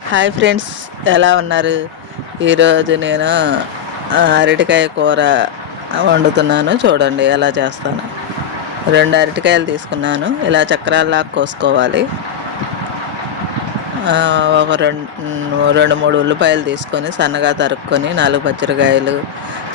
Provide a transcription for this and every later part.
Hi friends, ఎలా ఉన్నారు? ఈరోజు నేను అరటికాయ కూర వండుతున్నాను. చూడండి ఎలా చేస్తాను. 2 అరటికాయలు తీసుకున్నాను. ఇలా చక్రాల్లాగా కోసుకోవాలి. ఒక 2-3 ఉల్లిపాయలు తీసుకొని సన్నగా తరుక్కొని 4 పచ్చిమిరకాయలు,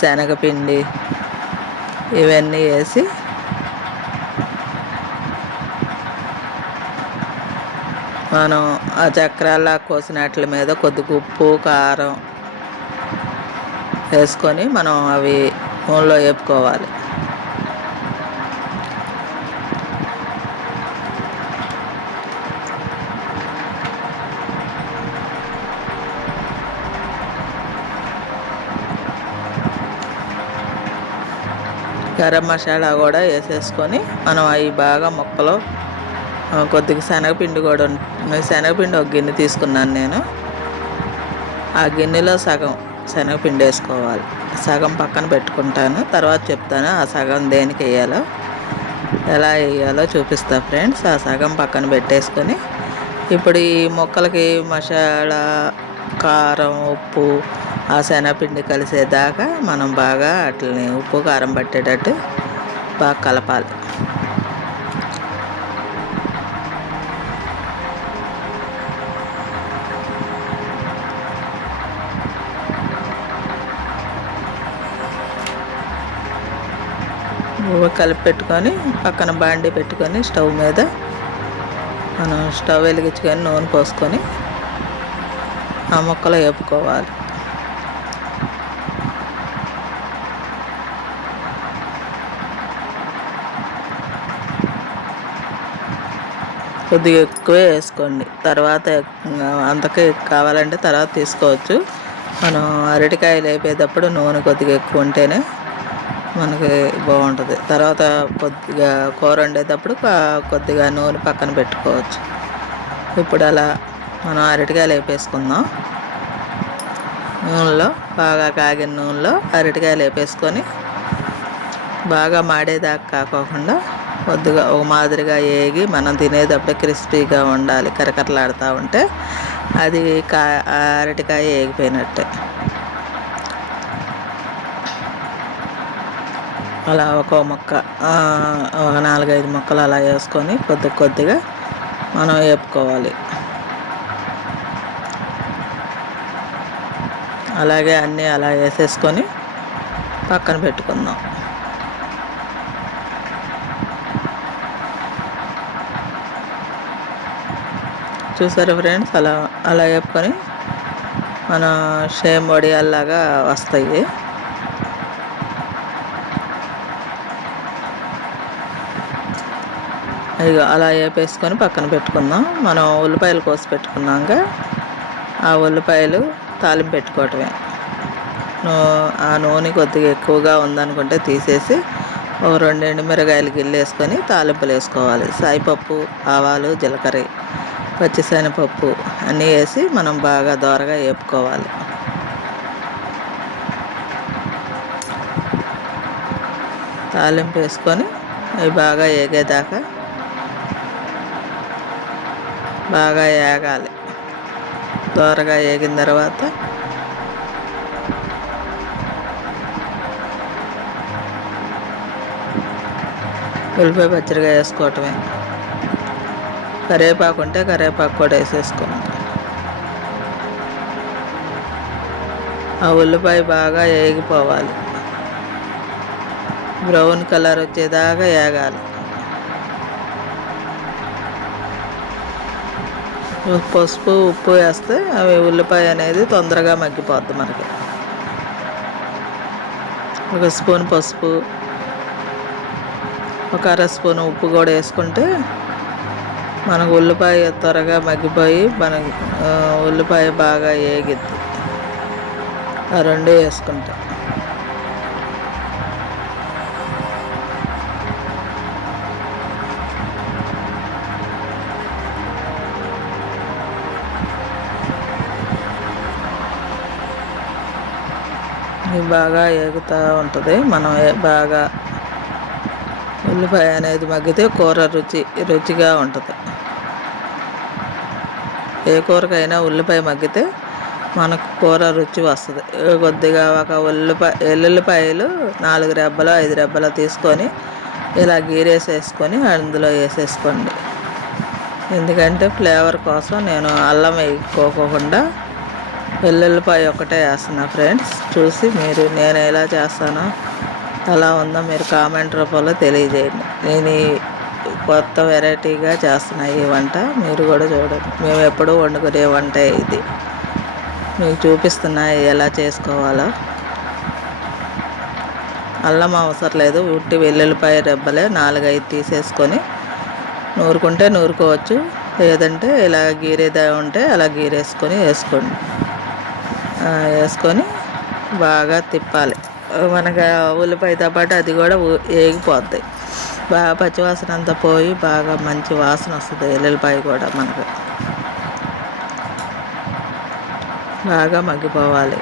శనగపిండి ఇవన్నీ వేసి మనం ఆ చక్రాల్లా కోసినట్ల మీద కొద్దిగా ఉప్పు, కారం వేసుకొని మనం అవి నూనెలో వేపుకోవాలి. గరం మసాలా కూడా వేసేసుకొని మనం అవి బాగా ముక్కలు కొద్దిగా శనగపిండి కూడా శనగపిండి ఒక గిన్నె తీసుకున్నాను నేను. ఆ గిన్నెలో సగం శనగపిండి వేసుకోవాలి. సగం పక్కన పెట్టుకుంటాను, తర్వాత చెప్తాను ఆ సగం దేనికి వేయాలో ఎలా వేయాలో చూపిస్తా ఫ్రెండ్స్. ఆ సగం పక్కన పెట్టేసుకొని ఇప్పుడు ఈ ముక్కలకి మసాలా, కారం, ఉప్పు, ఆ శనగపిండి కలిసేదాకా మనం బాగా వాటిని ఉప్పు కారం పట్టేటట్టు బాగా కలపాలి. కలిపి పెట్టుకొని పక్కన బాండీ పెట్టుకొని స్టవ్ మీద మనం స్టవ్ వెలిగించుకొని నూనె పోసుకొని ఆ ముక్కలు వేపుకోవాలి. కొద్దిగా ఎక్కువే వేసుకోండి, తర్వాత అంతకే కావాలంటే తర్వాత తీసుకోవచ్చు. మనం అరటికాయలు వేపేటప్పుడు నూనె కొద్దిగా ఎక్కువ ఉంటేనే మనకి బాగుంటుంది. తర్వాత కొద్దిగా కూర వండేటప్పుడు కొద్దిగా నూనె పక్కన పెట్టుకోవచ్చు. ఇప్పుడు అలా మనం అరటికాయలు వేపేసుకుందాం. నూనెలో బాగా కాగిన నూనెలో అరటికాయలు వేపేసుకొని బాగా మాడేదాకా కాకోకుండా కొద్దిగా ఒక మాదిరిగా వేగి మనం తినేటప్పుడు క్రిస్పీగా ఉండాలి. కరకరలాడుతూ ఉంటే అది అరటికాయ వేగిపోయినట్టే. అలా ఒక ముక్క ఒక 4-5 ముక్కలు అలా వేసుకొని కొద్దిగా మనం వేపుకోవాలి. అలాగే అన్నీ అలా వేసేసుకొని పక్కన పెట్టుకుందాం. చూసారా ఫ్రెండ్స్, అలా వేపుకొని మన సేమ్ వడియాల్లాగా వస్తాయి. ఇక అలా వేపేసుకొని పక్కన పెట్టుకుందాం. మనం ఉల్లిపాయలు కోసి పెట్టుకున్నాక ఆ ఉల్లిపాయలు తాలింపు పెట్టుకోవటమే. ఆ నూనె కొద్దిగా ఎక్కువగా ఉందనుకుంటే తీసేసి ఒక 2 ఎండుమిరకాయలు గిల్లేసుకొని తాలింపులు వేసుకోవాలి. సాయిపప్పు, ఆవాలు, జీలకర్ర, పచ్చిశనగపప్పు అన్నీ వేసి మనం బాగా దోరగా వేపుకోవాలి. తాలింపు వేసుకొని అవి బాగా వేగేదాకా బాగా వేగాలి. దోరగా వేగిన తర్వాత ఉల్లిపాయ పచ్చడిగా వేసుకోవటమే. కరివేపాకు ఉంటే కరివేపాకు కూడా వేసేసుకోండి. ఆ ఉల్లిపాయ బాగా వేగిపోవాలి, బ్రౌన్ కలర్ వచ్చేదాకా వేగాలి. పసుపు, ఉప్పు వేస్తే అవి ఉల్లిపాయ అనేది తొందరగా మగ్గిపోద్ది. మనకి 1 స్పూన్ పసుపు, ఒక 1/2 స్పూన్ ఉప్పు కూడా వేసుకుంటే మనకు ఉల్లిపాయ త్వరగా మగ్గిపోయి మనకి ఉల్లిపాయ బాగా వేగిద్ది. ఆ 2 వేసుకుంటే ఇది బాగా వేగుతూ ఉంటుంది. మనం బాగా ఉల్లిపాయ అనేది మగ్గితే కూర రుచిగా ఉంటుంది. ఏ కూరకైనా ఉల్లిపాయ మగ్గితే మనకు కూర రుచి వస్తుంది. కొద్దిగా ఒక ఎల్లుల్లిపాయలు 4 రెబ్బలు 5 రెబ్బలు తీసుకొని ఇలా గీరేసేసుకొని అందులో వేసేసుకోండి. ఎందుకంటే ఫ్లేవర్ కోసం నేను అల్లం వేసుకోకుండా వెల్లుల్లిపాయ ఒకటే వేస్తున్నా ఫ్రెండ్స్. చూసి మీరు నేను ఎలా చేస్తానో ఎలా ఉందో మీరు కామెంట్ రూపంలో తెలియజేయండి. నేను కొత్త వెరైటీగా చేస్తున్నా ఈ వంట, మీరు కూడా చూడండి. మేము ఎప్పుడూ వండుకునే వంట ఇది, మీకు చూపిస్తున్నా ఎలా చేసుకోవాలో. అల్లం అవసరం లేదు, ఉట్టి వెల్లుల్లిపాయ రెబ్బలే 4-5 తీసేసుకొని నూరుకుంటే నూరుకోవచ్చు, లేదంటే ఇలా గీరేదా ఉంటే అలా గీరేసుకొని వేసుకొని బాగా తిప్పాలి. మనకు ఉల్లిపాయతో పాటు అది కూడా వేగిపోద్ది. బాగా పచ్చివాసన అంతా పోయి బాగా మంచి వాసన వస్తుంది. వెల్లుల్లిపాయ కూడా మనకు బాగా మగ్గిపోవాలి.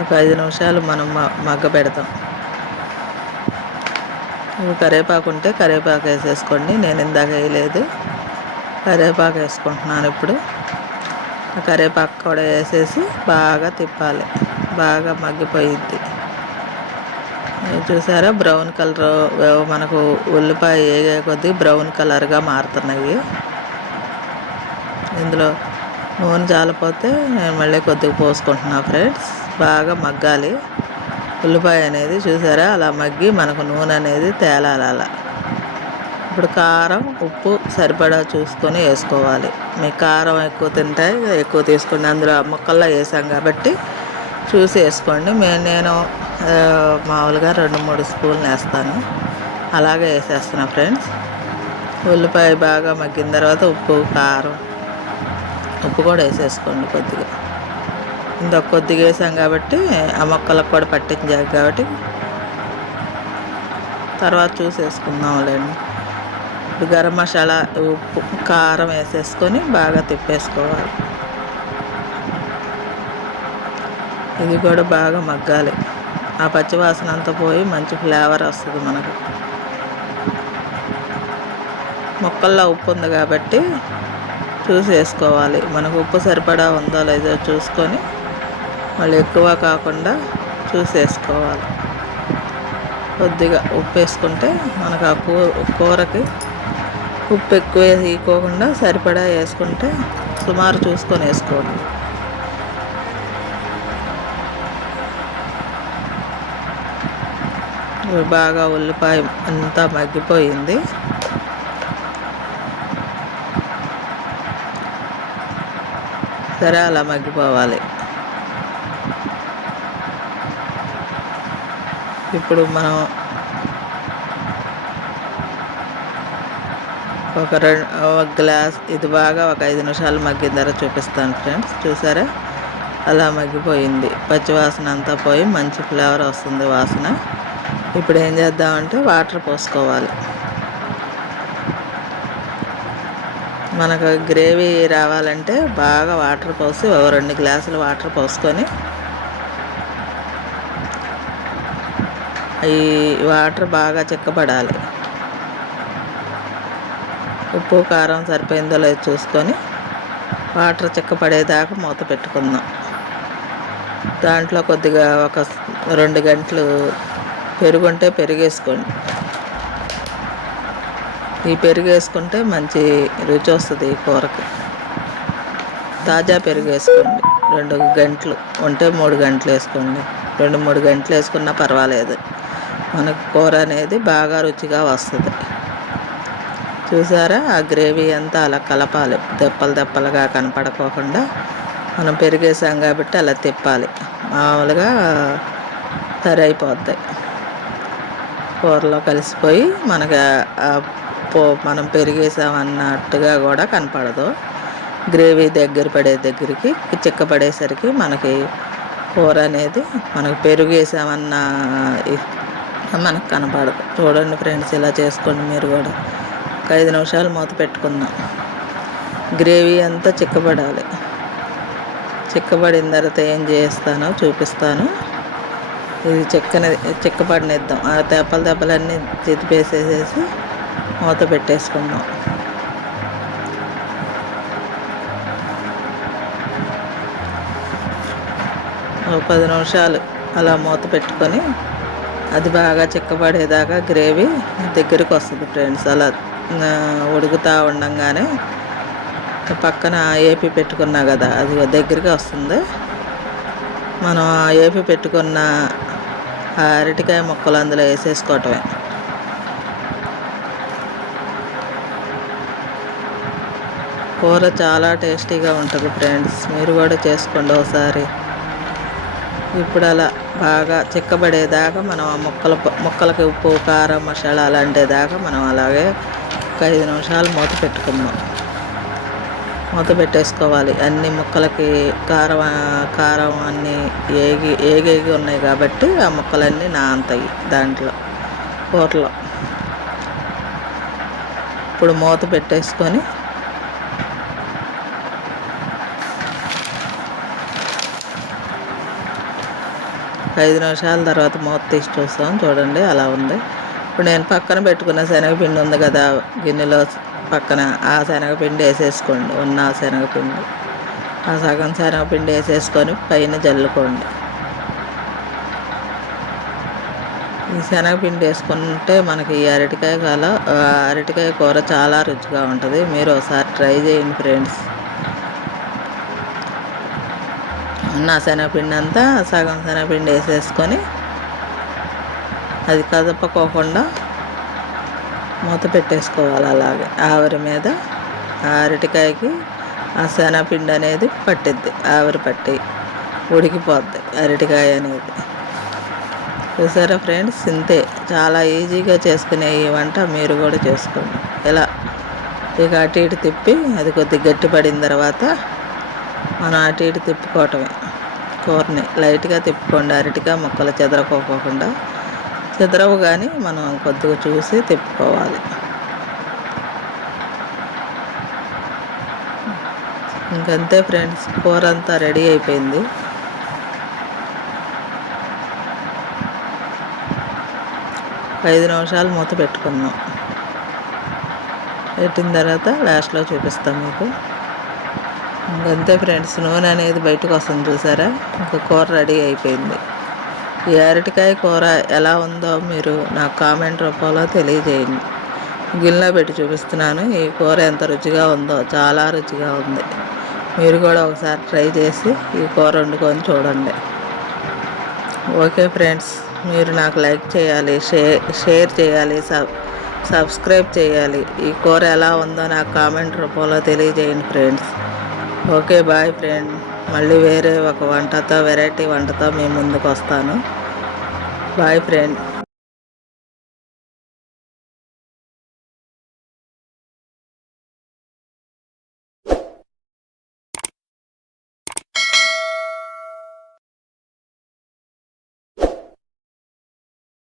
ఒక 5 నిమిషాలు మనం మగ్గ పెడతాం. కరివేపాకు ఉంటే కరివేపాకు వేసేసుకోండి. నేను ఇందాక వేయలేదు, కరివేపాకు వేసుకుంటున్నాను ఇప్పుడు. కరివేపాకు కూడా వేసేసి బాగా తిప్పాలి, బాగా మగ్గిపోయిద్ది. చూసారా బ్రౌన్ కలర్, మనకు ఉల్లిపాయ వేగే కొద్దీ బ్రౌన్ కలర్గా మారుతున్నాయి. ఇందులో నూనె జాలిపోతే నేను మళ్ళీ కొద్దిగా పోసుకుంటున్నా ఫ్రెండ్స్. బాగా మగ్గాలి ఉల్లిపాయ అనేది. చూసారా అలా మగ్గి మనకు నూనె అనేది తేలాలి అలా. ఇప్పుడు కారం ఉప్పు సరిపడా చూసుకొని వేసుకోవాలి. మీ కారం ఎక్కువ తింటే ఎక్కువ తీసుకోండి, అందులో ముక్కల్లో వేసాం కాబట్టి చూసి వేసుకోండి. నేను మామూలుగా 2-3 స్పూన్లు వేస్తాను, అలాగే వేసేస్తున్నా ఫ్రెండ్స్. ఉల్లిపాయ బాగా మగ్గిన తర్వాత ఉప్పు కారం ఉప్పు కూడా వేసేసుకోండి కొద్దిగా. ఇంకొక కొద్దిగా వేసాం కాబట్టి ఆ మొక్కలకు కూడా పట్టించాలి కాబట్టి తర్వాత చూసి వేసుకుందాంలేండి. ఇప్పుడు గరం మసాలా ఉప్పు కారం వేసేసుకొని బాగా తిప్పేసుకోవాలి. ఇది కూడా బాగా మగ్గాలి, ఆ పచ్చివాసన అంతా పోయి మంచి ఫ్లేవర్ వస్తుంది మనకు. మొక్కల్లో ఉప్పు ఉంది కాబట్టి చూసి వేసుకోవాలి. మనకు ఉప్పు సరిపడా ఉందో లేదో చూసుకొని మళ్ళీ ఎక్కువ కాకుండా చూసి వేసుకోవాలి. కొద్దిగా ఉప్పు వేసుకుంటే మనకు ఆ కూరకి ఉప్పు ఎక్కువ వేసుకోకుండా సరిపడా వేసుకుంటే సుమారు చూసుకొని వేసుకోండి. బాగా ఉల్లిపాయ అంతా మగ్గిపోయింది. సరే అలా మగ్గిపోవాలి. ఇప్పుడు మనం ఒక గ్లాస్ ఇది బాగా ఒక 5 నిమిషాలు మగ్గిన తర్వాత చూపిస్తాను ఫ్రెండ్స్. చూసారా అలా మగ్గిపోయింది, పచ్చివాసన అంతా పోయి మంచి ఫ్లేవర్ వస్తుంది వాసన. ఇప్పుడు ఏం చేద్దామంటే వాటర్ పోసుకోవాలి. మనకు గ్రేవీ రావాలంటే బాగా వాటర్ పోసి 2 గ్లాసులు వాటర్ పోసుకొని ఈ వాటర్ బాగా చిక్కబడాలి. ఉప్పు కారం సరిపోయిందో లేదో చూసుకొని వాటర్ చిక్కపడేదాకా మూత పెట్టుకుందాం. దాంట్లో కొద్దిగా ఒక 2 గంటలు పెరుగుంటే పెరిగేసుకోండి. ఈ పెరుగు వేసుకుంటే మంచి రుచి వస్తుంది ఈ కూరకి. తాజా పెరుగు వేసుకోండి. 2 గంటలు ఉంటే 3 గంటలు వేసుకోండి. 2-3 గంటలు వేసుకున్నా పర్వాలేదు, మనకు కూర అనేది బాగా రుచిగా వస్తుంది. చూసారా ఆ గ్రేవీ అంతా అలా కలపాలి, దెప్పలుగా కనపడకోకుండా. మనం పెరిగేసాం కాబట్టి అలా తిప్పాలి, మామూలుగా సరైపోద్ది. కూరలో కలిసిపోయి మనకు మనం పెరిగేసామన్నట్టుగా కూడా కనపడదు. గ్రేవీ దగ్గరికి చిక్కపడేసరికి మనకి కూర అనేది మనకు పెరుగేసామన్న మనకు కనపడదు. చూడండి ఫ్రెండ్స్, ఇలా చేసుకోండి మీరు కూడా. ఒక 5 నిమిషాలు మూత పెట్టుకుందాం. గ్రేవీ అంతా చిక్కబడాలి. చిక్కబడిన తర్వాత ఏం చేస్తానో చూపిస్తాను. ఇది చిక్కబడినిద్దాం. ఆ దెబ్బలన్నీ తిప్పేసేసి మూత పెట్టేసుకుందాం. ఒక 10 నిమిషాలు అలా మూత పెట్టుకొని అది బాగా చిక్కబడేదాకా గ్రేవీ దగ్గరికి వస్తుంది ఫ్రెండ్స్. అలా ఉడుకుతూ ఉండంగానే పక్కన ఏపి పెట్టుకున్నా కదా, అది దగ్గరికి వస్తుంది. మనం ఏపి పెట్టుకున్న అరటికాయ ముక్కలు అందులో వేసేసుకోవటమే. కూర చాలా టేస్టీగా ఉంటుంది ఫ్రెండ్స్, మీరు కూడా చేసుకోండి ఒకసారి. ఇప్పుడు అలా బాగా చిక్కబడేదాకా మనం ఆ ముక్కలకి ఉప్పు కారం మసాలా అలాంటిదాకా మనం అలాగే ఒక 5 నిమిషాలు మూత పెట్టుకుందాం. మూత పెట్టేసుకోవాలి. అన్ని ముక్కలకి కారం అన్నీ ఏగేగి ఉన్నాయి కాబట్టి ఆ ముక్కలన్నీ నానతాయి దాంట్లో కూరలో. ఇప్పుడు మూత పెట్టేసుకొని 5 నిమిషాల తర్వాత మూత తీసి చూస్తాం. చూడండి అలా ఉంది. ఇప్పుడు నేను పక్కన పెట్టుకున్న శనగపిండి ఉంది కదా గిన్నెలో పక్కన, ఆ శనగపిండి వేసేసుకోండి. ఉన్న శనగపిండి, ఆ సగం శనగపిండి వేసేసుకొని పైన జల్లుకోండి. ఈ శనగపిండి వేసుకుంటే మనకి ఈ అరటికాయ కూర చాలా రుచిగా ఉంటుంది. మీరు ఒకసారి ట్రై చేయండి ఫ్రెండ్స్. ఉన్న శనగపిండి అంతా సగం శనగపిండి వేసేసుకొని అది కదపకోకుండా మూత పెట్టేసుకోవాలి. అలాగే ఆవిరి మీద ఆ అరటికాయకి ఆ శనగపిండి అనేది పట్టిద్ది. ఆవిరి పట్టి ఉడికిపోద్ది అరటికాయ అనేది. చూసారా ఫ్రెండ్స్, ఇంతే, చాలా ఈజీగా చేసుకునే ఈ వంట మీరు కూడా చేసుకోండి. ఇలా ఇక అటు ఇటు తిప్పి అది కొద్దిగా గట్టిపడిన తర్వాత మనం అటు ఇటు తిప్పుకోవటమే. కూరని లైట్గా తిప్పుకోండి, అరటికాయ ముక్కలు చెదరకోకుండా. చెదరవు కానీ మనం కొద్దిగా చూసి తిప్పుకోవాలి. ఇంకంతే ఫ్రెండ్స్, కూర అంతా రెడీ అయిపోయింది. ఐదు నిమిషాలు మూత పెట్టుకుందాం. పెట్టిన తర్వాత లాస్ట్లో చూపిస్తాం మీకు. ఇంకంతే ఫ్రెండ్స్, నూనె అనేది బయటకు వస్తుంది చూసారా. ఇంకా కూర రెడీ అయిపోయింది. ఈ అరటికాయ కూర ఎలా ఉందో మీరు నాకు కామెంట్ రూపంలో తెలియజేయండి. గిన్నెలో పెట్టి చూపిస్తున్నాను. ఈ కూర ఎంత రుచిగా ఉందో, చాలా రుచిగా ఉంది. మీరు కూడా ఒకసారి ట్రై చేసి ఈ కూర వండుకొని చూడండి. ఓకే ఫ్రెండ్స్, మీరు నాకు లైక్ చేయాలి, షేర్ చేయాలి, సబ్స్క్రైబ్ చేయాలి. ఈ కూర ఎలా ఉందో నాకు కామెంట్ రూపంలో తెలియజేయండి ఫ్రెండ్స్. Okay, boy friend. మళ్ళీ వేరే ఒక వెరైటీ వంటతో మీ ముందుకు వస్తాను. Boy friend.